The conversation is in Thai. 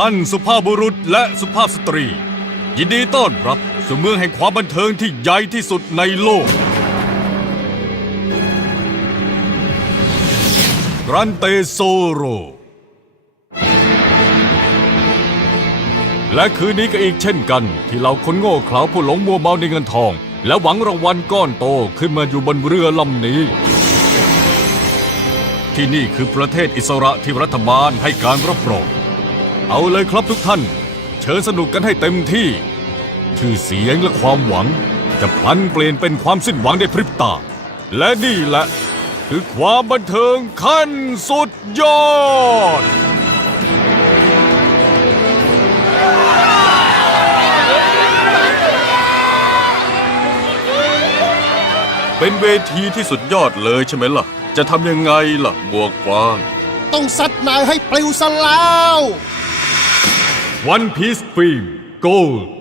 ท่านสุภาพบุรุษและสุภาพสตรี ยินดีต้อนรับสู่เมืองแห่งความบันเทิงที่ใหญ่ที่สุดในโลก รันเตโซโร และคืนนี้ก็อีกเช่นกัน ที่เราคนโง่เขลาผู้หลงมัวเมาในเงินทอง และหวังรางวัลก้อนโตขึ้นมาอยู่บนเรือลำนี้ที่นี่คือประเทศอิสระที่รัฐบาลให้การรับรอง เอาเลยครับทุกท่าน เชิญสนุกกันให้เต็มที่ ชื่อเสียงและความหวัง จะพลันเปลี่ยนเป็นความสิ้นหวังในพริบตา และนี่แหละ คือความบันเทิงขั้นสุดยอด เป็นเวทีที่สุดยอดเลยใช่ไหมล่ะ จะทำยังไงล่ะบวกกว้าง ต้องซัดนายให้ปลิวซะแล้ว One Piece Film Gold